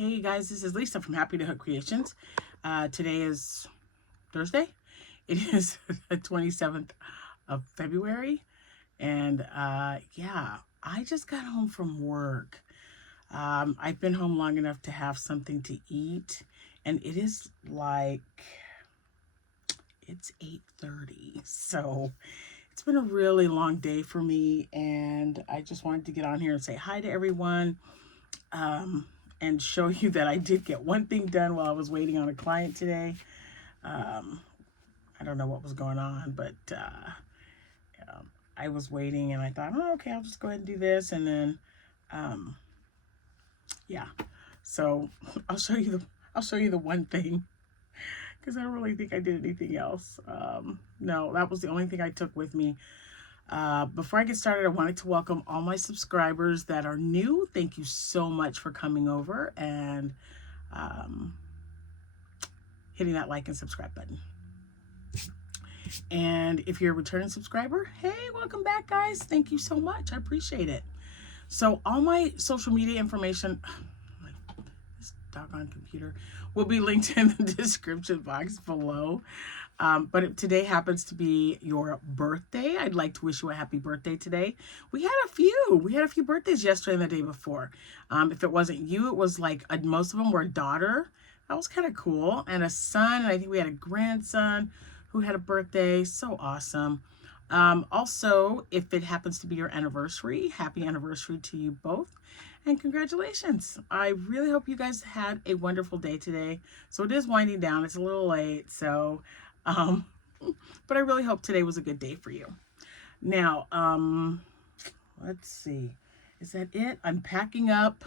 Hey guys, this is Lisa from Happytohook Creations. Today is Thursday. It is the 27th of February. And yeah, I just got home from work. I've been home long enough to have something to eat. And it is like, it's 8:30. So it's been a really long day for me. And I just wanted to get on here and say hi to everyone. And show you that I did get one thing done while I was waiting on a client today. I don't know what was going on, but I was waiting and I thought, oh, okay, I'll just go ahead and do this. And then, yeah, so I'll show you the one thing, because I don't really think I did anything else. No, that was the only thing I took with me. Before I get started, I wanted to welcome all my subscribers that are new. Thank you so much for coming over and hitting that like and subscribe button. And if you're a returning subscriber, hey, welcome back, guys. Thank you so much. I appreciate it. So all my social media information, this doggone computer, will be linked in the description box below. But if today happens to be your birthday, I'd like to wish you a happy birthday today. We had a few birthdays yesterday and the day before. If it wasn't you, it was like most of them were a daughter. That was kind of cool. And a son, and I think we had a grandson who had a birthday. So awesome. Also, if it happens to be your anniversary, happy anniversary to you both. And congratulations. I really hope you guys had a wonderful day today. So it is winding down. It's a little late. So, but I really hope today was a good day for you. Now, let's see. Is that it? I'm packing up.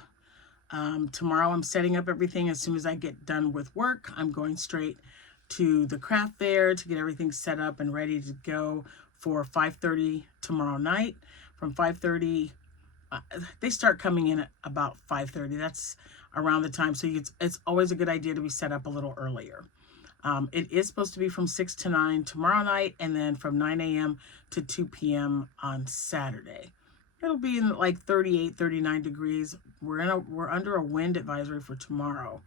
Tomorrow I'm setting up everything. As soon as I get done with work, I'm going straight to the craft fair to get everything set up and ready to go for 5:30 tomorrow night. From 5:30, they start coming in at about 5:30. That's around the time. So it's always a good idea to be set up a little earlier. It is supposed to be from 6 to 9 tomorrow night, and then from 9 a.m. to 2 p.m. on Saturday. It'll be in like 38, 39 degrees. We're under a wind advisory for tomorrow.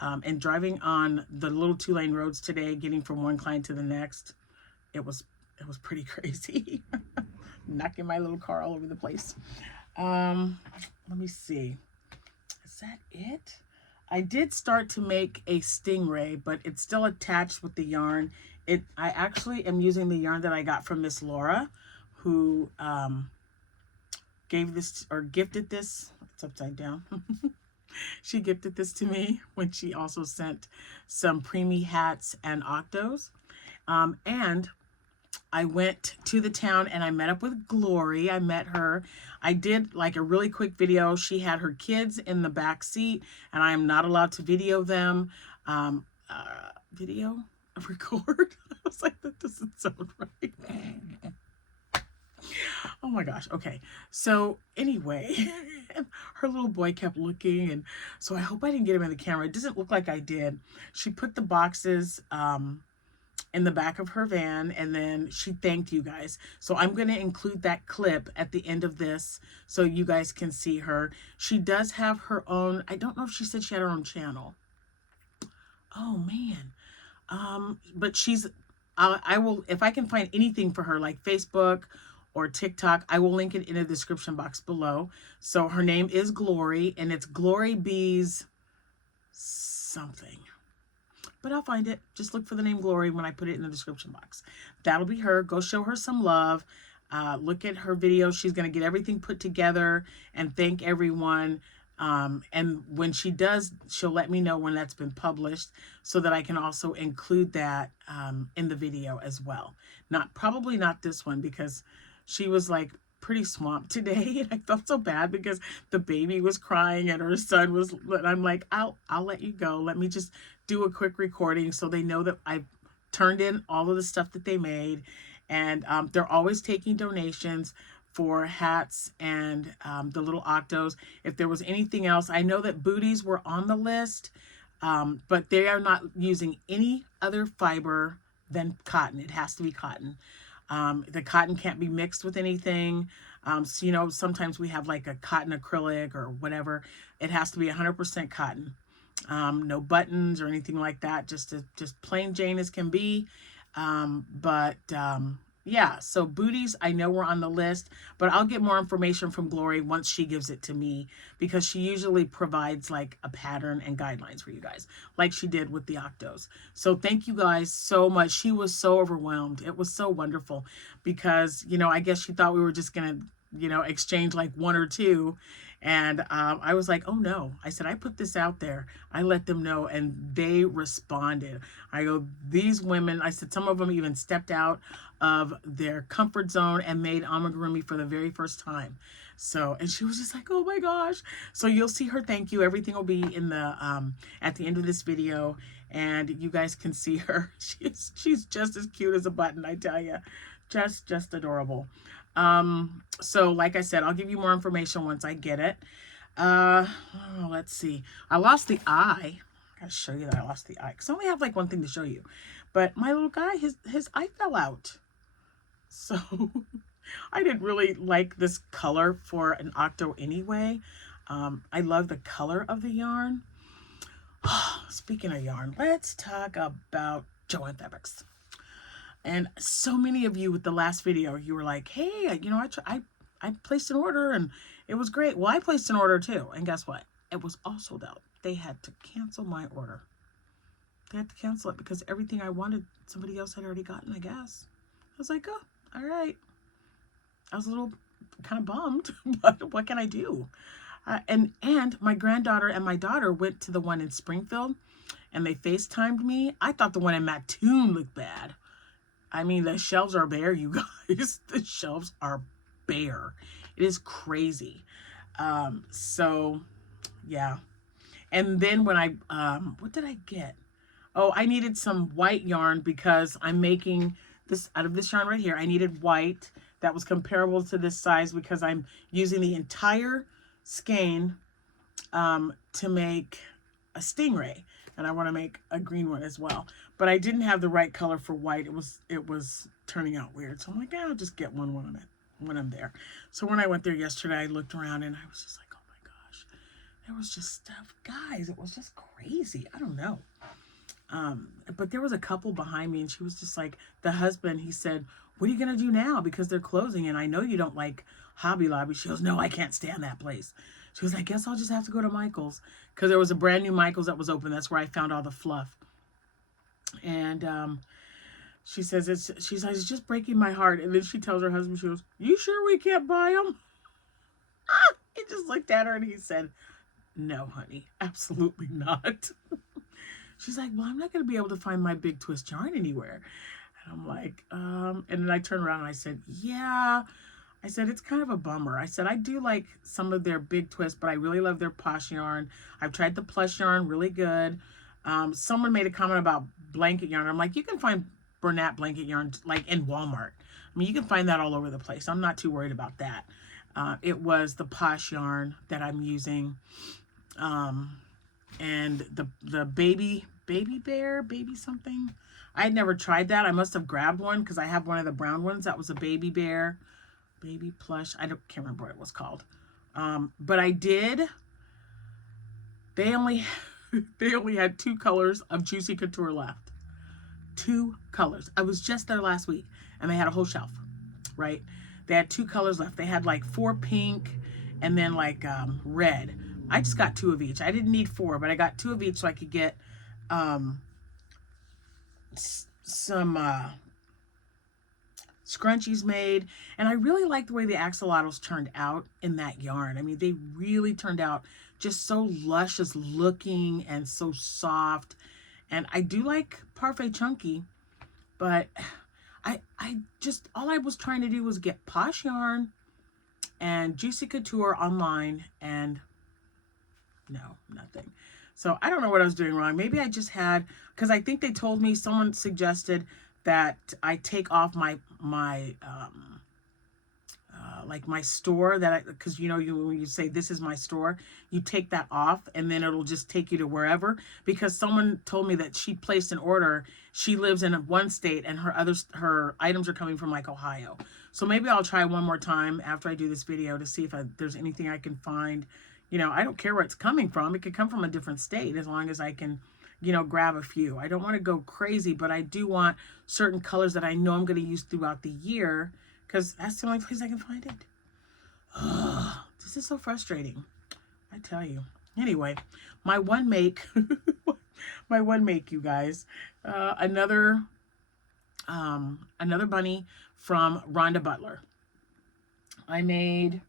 And driving on the little 2-lane roads today, getting from one client to the next, it was pretty crazy. Knocking my little car all over the place. Let me see. Is that it? I did start to make a stingray, but it's still attached with the yarn. I actually am using the yarn that I got from Miss Laura, who gave this or gifted this. It's upside down. She gifted this to me when she also sent some preemie hats and octos. And I went to the town and I met up with Glory. I met her. I did like a really quick video. She had her kids in the back seat and I am not allowed to video them. Video? Record? I was like, that doesn't sound right. Oh my gosh. Okay. So anyway, her little boy kept looking, and so I hope I didn't get him in the camera. It doesn't look like I did. She put the boxes in the back of her van, and then she thanked you guys. So I'm going to include that clip at the end of this so you guys can see her. She does have her own, I don't know if she said she had her own channel. Oh man. But I will, if I can find anything for her like Facebook or TikTok, I will link it in the description box below. So her name is Glory, and it's Glory Bees something. But I'll find it. Just look for the name Glory when I put it in the description box. That'll be her. Go show her some love. Look at her video. She's going to get everything put together and thank everyone. And when she does, she'll let me know when that's been published so that I can also include that in the video as well. Probably not this one, because she was like pretty swamped today, and I felt so bad because the baby was crying and her son was, and I'm like, I'll let you go. Let me just do a quick recording so they know that I've turned in all of the stuff that they made. And they're always taking donations for hats and the little octos. If there was anything else, I know that booties were on the list, but they are not using any other fiber than cotton. It has to be cotton. The cotton can't be mixed with anything. So, you know, sometimes we have like a cotton acrylic or whatever. It has to be 100% cotton. No buttons or anything like that. Just plain Jane as can be. Yeah, so booties, I know we're on the list, but I'll get more information from Glory once she gives it to me, because she usually provides like a pattern and guidelines for you guys, like she did with the octos. So thank you guys so much. She was so overwhelmed. It was so wonderful because, you know, I guess she thought we were just going to, you know, exchange like one or two. And I was like, oh no. I said, I put this out there. I let them know, and they responded. I go, these women, I said, some of them even stepped out of their comfort zone and made amigurumi for the very first time. So, and she was just like, oh my gosh. So you'll see her thank you. Everything will be in the, at the end of this video, and you guys can see her. She's just as cute as a button, I tell you. Just adorable. So like I said, I'll give you more information once I get it. Let's see. I lost the eye. I gotta show you that I lost the eye, because I only have like one thing to show you. But my little guy, his eye fell out. So I didn't really like this color for an octo anyway. I love the color of the yarn. Speaking of yarn, let's talk about Joann Fabrics. And so many of you with the last video, you were like, hey, you know, I placed an order and it was great. Well, I placed an order too. And guess what? It was all sold out. They had to cancel my order. They had to cancel it because everything I wanted, somebody else had already gotten, I guess. I was like, oh, all right. I was a little kind of bummed, but what can I do? And my granddaughter and my daughter went to the one in Springfield, and they FaceTimed me. I thought the one in Mattoon looked bad. I mean, the shelves are bare, you guys. The shelves are bare. It is crazy. So, yeah. And then when what did I get? Oh, I needed some white yarn because I'm making this out of this yarn right here. I needed white that was comparable to this size because I'm using the entire skein to make a stingray. And I want to make a green one as well. But I didn't have the right color for white. It was turning out weird. So I'm like, yeah, I'll just get one when I'm there. So when I went there yesterday, I looked around and I was just like, oh my gosh. There was just stuff. Guys, it was just crazy. I don't know. But there was a couple behind me, and she was just like, the husband, he said, what are you going to do now? Because they're closing, and I know you don't like Hobby Lobby. She goes, no, I can't stand that place. She was like, I guess I'll just have to go to Michael's, because there was a brand new Michael's that was open. That's where I found all the fluff. And she says, she's like, it's just breaking my heart. And then she tells her husband, she goes, you sure we can't buy them? He just looked at her and he said, no, honey, absolutely not. She's like, well, I'm not going to be able to find my big twist yarn anywhere. And I'm like, and then I turned around and I said, yeah. I said, it's kind of a bummer. I said, I do like some of their big twists, but I really love their posh yarn. I've tried the plush yarn, really good. Someone made a comment about blanket yarn. I'm like, you can find Bernat blanket yarn like in Walmart. I mean, you can find that all over the place. I'm not too worried about that. It was the posh yarn that I'm using. And the baby bear, baby something. I had never tried that. I must have grabbed one because I have one of the brown ones. That was a baby bear, baby plush. Can't remember what it was called. But I did. They only had 2 colors of Juicy Couture left. 2 colors. I was just there last week and they had a whole shelf, right? They had 2 colors left. They had like 4 pink and then like red. I just got 2 of each. I didn't need 4, but I got 2 of each so I could get some scrunchies made. And I really like the way the axolotls turned out in that yarn. I mean, they really turned out just so luscious looking and so soft. And I do like Parfait Chunky, but I just, all I was trying to do was get posh yarn and Juicy Couture online, and no, nothing. So I don't know what I was doing wrong. Maybe I just had, because I think they told me, someone suggested that I take off my like my store that because you know, when you say this is my store, you take that off and then it'll just take you to wherever, because someone told me that she placed an order. She lives in one state and her items are coming from like Ohio. So maybe I'll try one more time after I do this video to see if there's anything I can find. You know, I don't care where it's coming from. It could come from a different state as long as I can, you know, grab a few. I don't want to go crazy, but I do want certain colors that I know I'm going to use throughout the year, because that's the only place I can find it. Ugh, this is so frustrating, I tell you. Anyway, my one make, my one make, you guys. Another bunny from Rhonda Butler. I made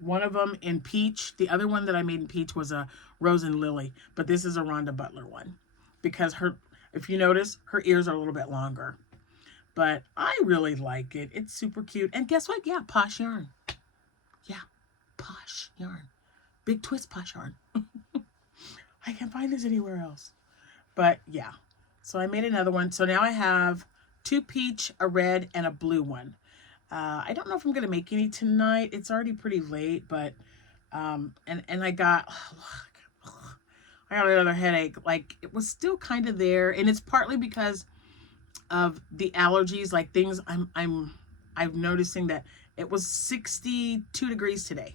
one of them in peach. The other one that I made in peach was a rose and lily, but this is a Rhonda Butler one because if you notice, her ears are a little bit longer. But I really like it. It's super cute. And guess what? Yeah, posh yarn. Yeah, posh yarn. Big twist posh yarn. I can't find this anywhere else. But yeah, so I made another one. So now I have 2 peach, a red, and a blue one. I don't know if I'm going to make any tonight. It's already pretty late, but, and I got another headache. Like, it was still kind of there. And it's partly because of the allergies, like things I'm noticing that it was 62 degrees today.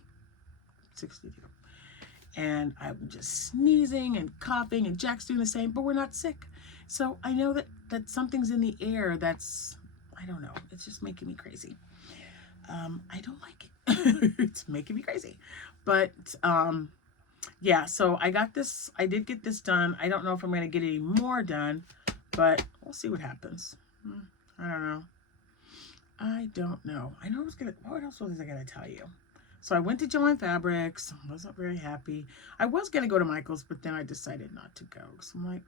62. And I'm just sneezing and coughing, and Jack's doing the same, but we're not sick. So I know that something's in the air that's, I don't know, it's just making me crazy. I don't like it. It's making me crazy. But yeah, so I did get this done. I don't know if I'm going to get any more done, but we'll see what happens. I don't know. I know what else was I going to tell you? So I went to Joann Fabrics. Wasn't very happy. I was going to go to Michael's, but then I decided not to go. So I'm like,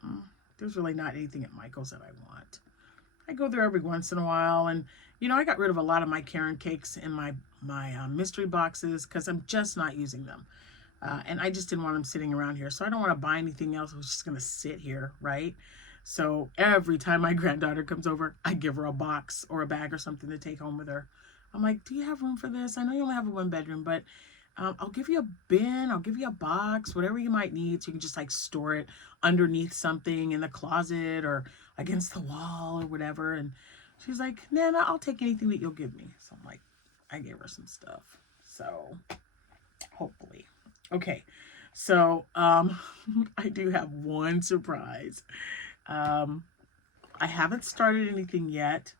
there's really not anything at Michael's that I want. I go there every once in a while. And, you know, I got rid of a lot of my Karen cakes in my mystery boxes because I'm just not using them. And I just didn't want them sitting around here. So I don't want to buy anything else. I was just going to sit here, right? So every time my granddaughter comes over, I give her a box or a bag or something to take home with her. I'm like, do you have room for this? I know you only have a 1-bedroom, but I'll give you a bin. I'll give you a box, whatever you might need. So you can just like store it underneath something in the closet or against the wall or whatever. And she's like, Nana, I'll take anything that you'll give me. So I'm like, I gave her some stuff. So hopefully. Okay. So I do have one surprise. I haven't started anything yet,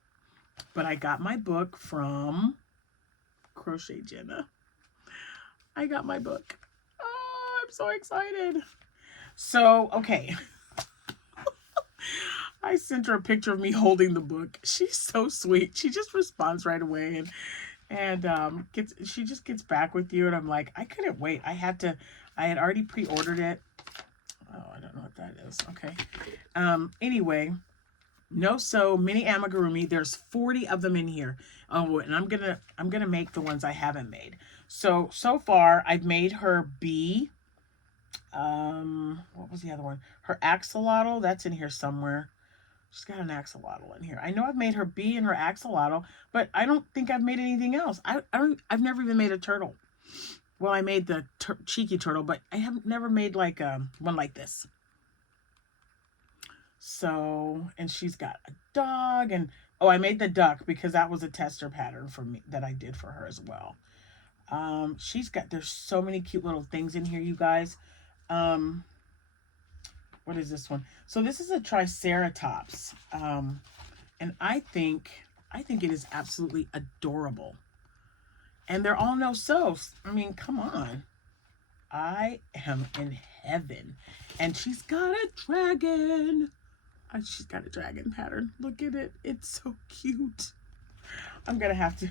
but I got my book from Crochet Jenna. I got my book. Oh, I'm so excited. So, okay. I sent her a picture of me holding the book. She's so sweet. She just responds right away and she just gets back with you. And I'm like, I couldn't wait. I had already pre-ordered it. Oh, I don't know what that is. Okay. Anyway, No Sew mini amigurumi. There's 40 of them in here. Oh, and I'm gonna make the ones I haven't made. So far I've made her bee. What was the other one? Her axolotl. That's in here somewhere. She's got an axolotl in here. I know I've made her bee and her axolotl, but I don't think I've made anything else. I've never even made a turtle. Well, I made the cheeky turtle, but I have never made like one like this. So, and she's got a dog, and oh, I made the duck because that was a tester pattern for me that I did for her as well. There's so many cute little things in here, you guys. What is this one? So this is a Triceratops. And I think it is absolutely adorable. And they're all no sews. I mean, come on. I am in heaven. And she's got a dragon. She's got a dragon pattern. Look at it. It's so cute. I'm gonna have to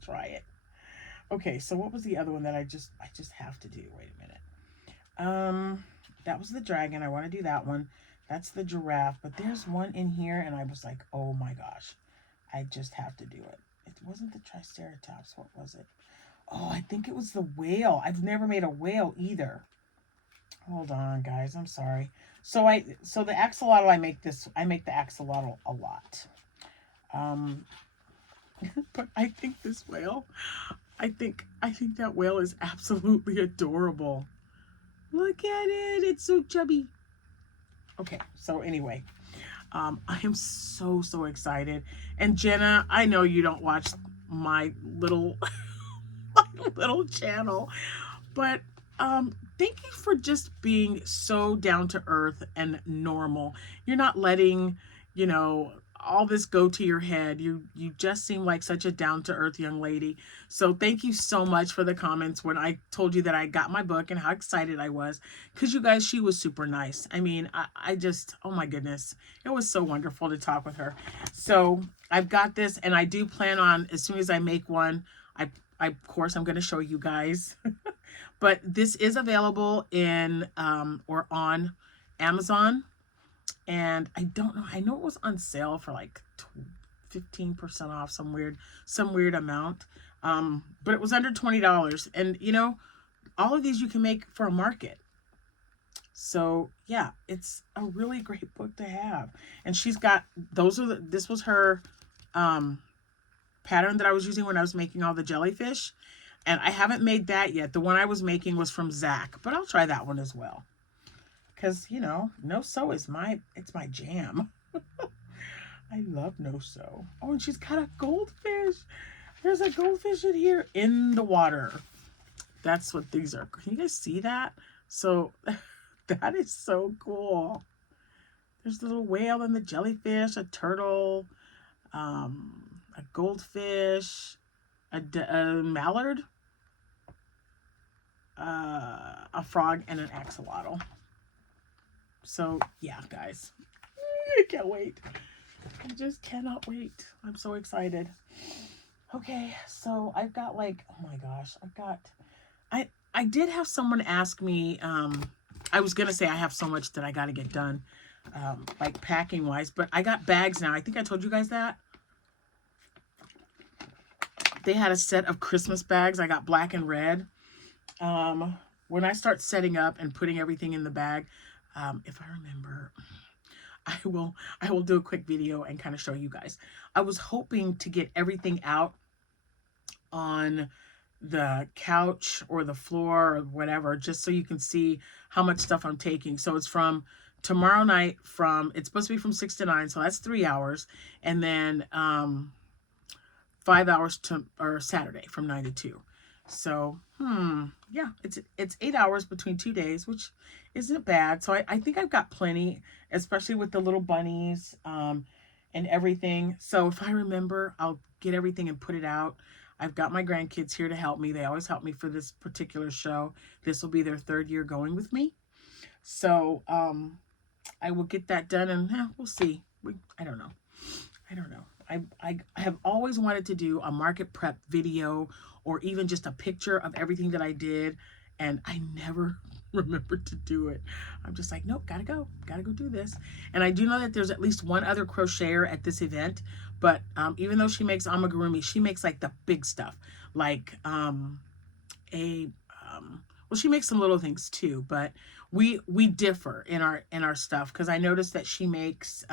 try it. Okay, so what was the other one that I just have to do? Wait a minute. That was the dragon. I want to do that one. That's the giraffe. But there's one in here, and I was like, oh my gosh, I just have to do it. It wasn't the Triceratops. What was it? Oh, I think it was the whale. I've never made a whale either. Hold on, guys. I'm sorry. So the axolotl, I make the axolotl a lot. But I think this whale, I think that whale is absolutely adorable. Look at it. It's so chubby. Okay, so anyway, I am so excited. And Jenna, I know you don't watch my little my little channel, but thank you for just being so down to earth and normal. You're not letting, you know, all this go to your head. You just seem like such a down to earth young lady. So thank you so much for the comments when I told you that I got my book and how excited I was, because you guys, she was super nice. I mean, I just, oh my goodness, it was so wonderful to talk with her. So I've got this, and I do plan on, as soon as I make one, I of course I'm going to show you guys. But this is available in or on Amazon. And I don't know, I know it was on sale for like 15% off, some weird amount. But it was under $20. And you know, all of these you can make for a market. So yeah, it's a really great book to have. And she's got, this was her pattern that I was using when I was making all the jellyfish. And I haven't made that yet. The one I was making was from Zach, but I'll try that one as well. Because, you know, no-sew is it's my jam. I love no-sew. Oh, and she's got a goldfish. There's a goldfish in here in the water. That's what these are. Can you guys see that? So that is so cool. There's a little whale and the jellyfish, a turtle, a goldfish, a mallard, a frog, and an axolotl. So yeah, guys, I can't wait. I just cannot wait. I'm so excited. Okay, so I've got like, oh my gosh, I did have someone ask me, I was gonna say I have so much that I got to get done, like packing wise, but I got bags now. I think I told you guys that. They had a set of Christmas bags. I got black and red. When I start setting up and putting everything in the bag, if I remember, I will do a quick video and kind of show you guys. I was hoping to get everything out on the couch or the floor or whatever, just so you can see how much stuff I'm taking. So it's from tomorrow night, it's supposed to be from 6 to 9, so that's 3 hours, and then 5 hours or Saturday from 9 to 2. So, yeah, it's 8 hours between 2 days, which isn't bad. So I think I've got plenty, especially with the little bunnies, and everything. So if I remember, I'll get everything and put it out. I've got my grandkids here to help me. They always help me for this particular show. This will be their 3rd year going with me. So, I will get that done, and we'll see. I don't know. I have always wanted to do a market prep video, or even just a picture of everything that I did, and I never remembered to do it. I'm just like, nope, gotta go do this. And I do know that there's at least one other crocheter at this event, but even though she makes amigurumi, she makes like the big stuff, like well, she makes some little things too, but we differ in our stuff, because I noticed that she makes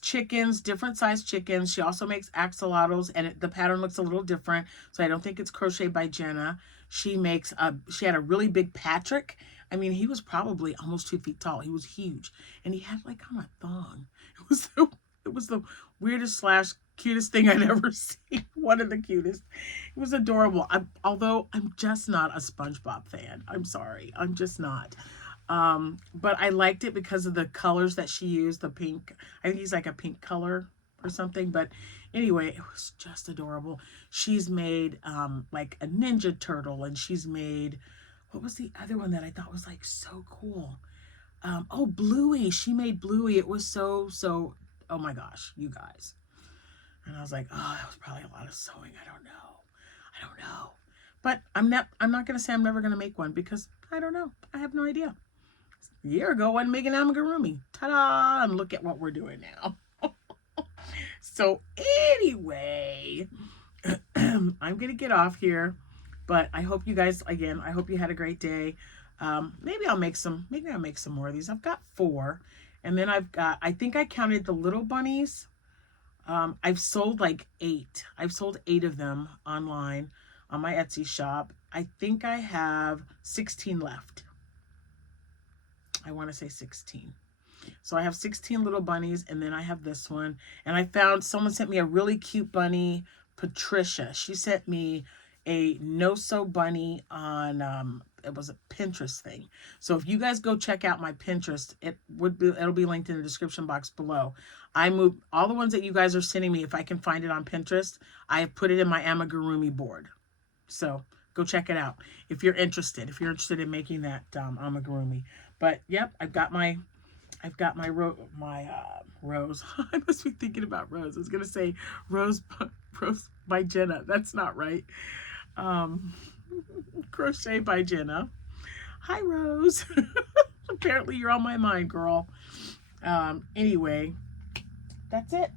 chickens, different size chickens. She also makes axolotls, and the pattern looks a little different, so I don't think it's crocheted by Jenna. She had a really big Patrick. I mean, he was probably almost 2 feet tall. He was huge, and he had like on a thong. It was the weirdest / cutest thing I'd ever seen. One of the cutest. It was adorable. Although I'm just not a SpongeBob fan. I'm sorry. I'm just not. But I liked it because of the colors that she used. The pink, I think he's like a pink color or something, but anyway, it was just adorable. She's made like a Ninja Turtle, and she's made, what was the other one that I thought was like so cool? Oh, Bluey. She made Bluey. It was so, oh my gosh, you guys. And I was like, oh, that was probably a lot of sewing. I don't know. But I'm not going to say I'm never going to make one, because I don't know. I have no idea. A year ago, I wasn't making amigurumi. Ta-da! And look at what we're doing now. So anyway, I'm going to get off here. But I hope you guys, again, I hope you had a great day. Maybe I'll make some more of these. I've got 4. And then I think I counted the little bunnies. I've sold like 8. I've sold 8 of them online on my Etsy shop. I think I have 16 left. I want to say 16. So I have 16 little bunnies, and then I have this one. And I found someone sent me a really cute bunny, Patricia. She sent me a no-sew bunny on it was a Pinterest thing. So if you guys go check out my Pinterest, it'll be linked in the description box below. I moved all the ones that you guys are sending me. If I can find it on Pinterest, I have put it in my amigurumi board. So go check it out if you're interested. If you're interested in making that amigurumi. But yep, I've got my rose. I must be thinking about Rose. I was gonna say Rose by Jenna. That's not right. Crochet by Jenna. Hi, Rose. Apparently you're on my mind, girl. Anyway, that's it.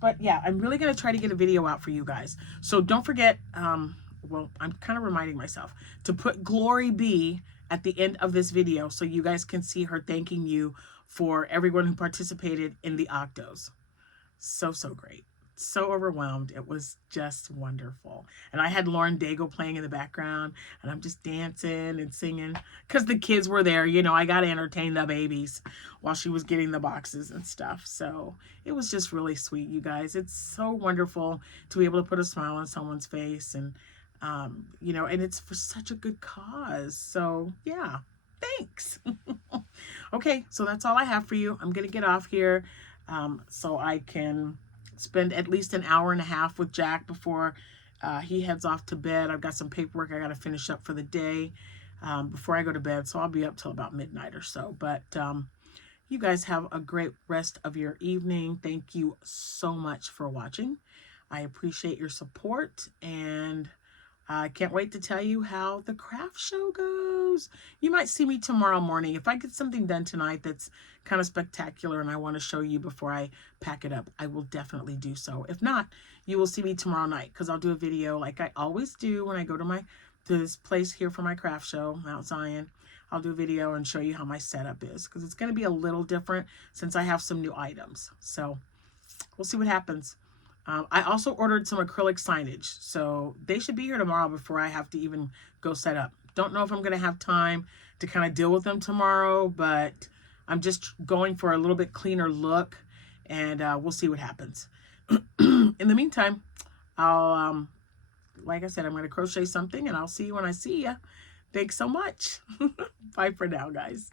But yeah, I'm really gonna try to get a video out for you guys. So don't forget, well, I'm kind of reminding myself to put Glory Bee at the end of this video so you guys can see her thanking you for everyone who participated in the Octos. So great. So overwhelmed. It was just wonderful. And I had Lauren Daigle playing in the background, and I'm just dancing and singing because the kids were there. You know, I got to entertain the babies while she was getting the boxes and stuff. So it was just really sweet, you guys. It's so wonderful to be able to put a smile on someone's face, and you know, and it's for such a good cause. So yeah, thanks. Okay, so that's all I have for you. I'm gonna get off here so I can spend at least an hour and a half with Jack before he heads off to bed. I've got some paperwork I got to finish up for the day before I go to bed, so I'll be up till about midnight or so. But you guys have a great rest of your evening. Thank you so much for watching. I appreciate your support, and I can't wait to tell you how the craft show goes. You might see me tomorrow morning. If I get something done tonight that's kind of spectacular and I want to show you before I pack it up, I will definitely do so. If not, you will see me tomorrow night because I'll do a video like I always do when I go to this place here for my craft show, Mount Zion. I'll do a video and show you how my setup is because it's going to be a little different since I have some new items. So we'll see what happens. I also ordered some acrylic signage, so they should be here tomorrow before I have to even go set up. Don't know if I'm going to have time to kind of deal with them tomorrow, but I'm just going for a little bit cleaner look, and we'll see what happens. In the meantime, I'll, like I said, I'm going to crochet something, and I'll see you when I see you. Thanks so much. Bye for now, guys.